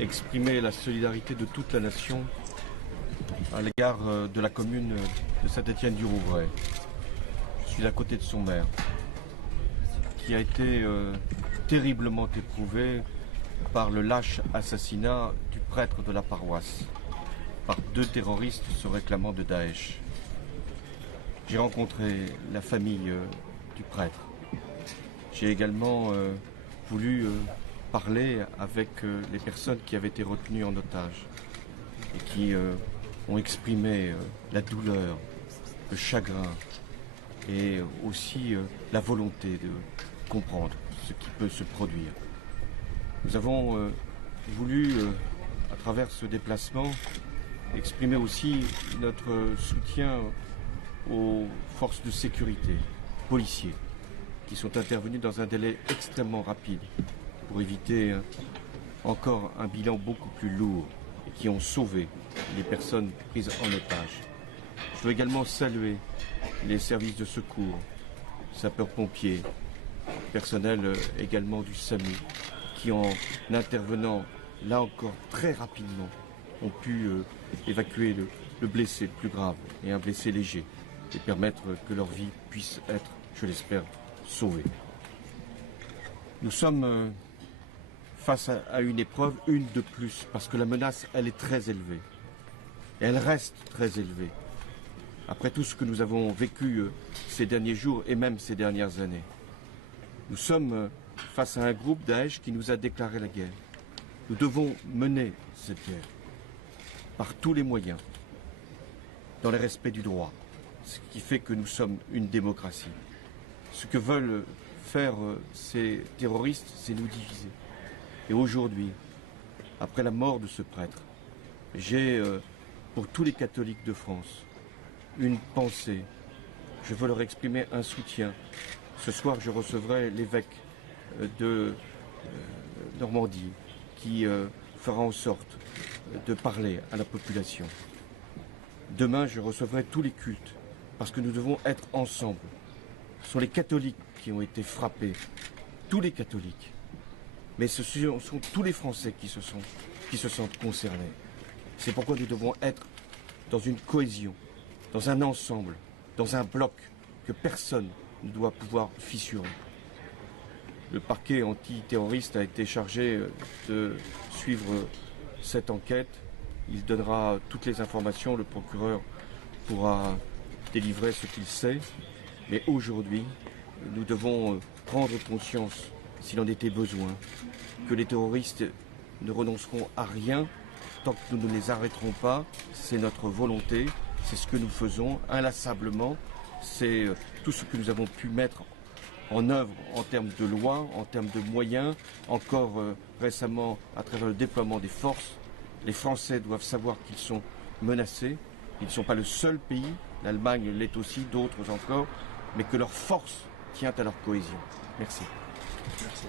exprimer la solidarité de toute la nation à l'égard de la commune de Saint-Étienne-du-Rouvray. Je suis à côté de son maire, qui a été terriblement éprouvé par le lâche assassinat du prêtre de la paroisse, par 2 terroristes se réclamant de Daesh. J'ai rencontré la famille du prêtre. J'ai également voulu parler avec les personnes qui avaient été retenues en otage et qui ont exprimé la douleur, le chagrin et aussi la volonté de comprendre ce qui peut se produire. Nous avons voulu, à travers ce déplacement, exprimer aussi notre soutien aux forces de sécurité, policiers, qui sont intervenus dans un délai extrêmement rapide pour éviter encore un bilan beaucoup plus lourd et qui ont sauvé les personnes prises en otage. Je veux également saluer les services de secours, sapeurs-pompiers, personnel également du SAMU, qui en intervenant là encore très rapidement ont pu évacuer le blessé le plus grave et un blessé léger et permettre que leur vie puisse être, je l'espère, sauvée. Nous sommes face à une épreuve, une de plus, parce que la menace, elle est très élevée. Et elle reste très élevée. Après tout ce que nous avons vécu ces derniers jours et même ces dernières années. Nous sommes face à un groupe Daesh qui nous a déclaré la guerre. Nous devons mener cette guerre par tous les moyens, dans le respect du droit, ce qui fait que nous sommes une démocratie. Ce que veulent faire ces terroristes, c'est nous diviser. Et aujourd'hui, après la mort de ce prêtre, j'ai, pour tous les catholiques de France, une pensée. Je veux leur exprimer un soutien. Ce soir, je recevrai l'évêque de Normandie qui fera en sorte de parler à la population. Demain, je recevrai tous les cultes parce que nous devons être ensemble. Ce sont les catholiques qui ont été frappés, tous les catholiques. Mais ce sont tous les Français qui se sentent concernés. C'est pourquoi nous devons être dans une cohésion, dans un ensemble, dans un bloc que personne ne doit pouvoir fissurer. Le parquet antiterroriste a été chargé de suivre cette enquête. Il donnera toutes les informations, le procureur pourra délivrer ce qu'il sait. Mais aujourd'hui, nous devons prendre conscience, s'il en était besoin, que les terroristes ne renonceront à rien tant que nous ne les arrêterons pas. C'est notre volonté, c'est ce que nous faisons inlassablement, c'est tout ce que nous avons pu mettre en œuvre en termes de loi, en termes de moyens, encore récemment à travers le déploiement des forces. Les Français doivent savoir qu'ils sont menacés, ils ne sont pas le seul pays, l'Allemagne l'est aussi, d'autres encore, mais que leur force tient à leur cohésion. Merci. Merci.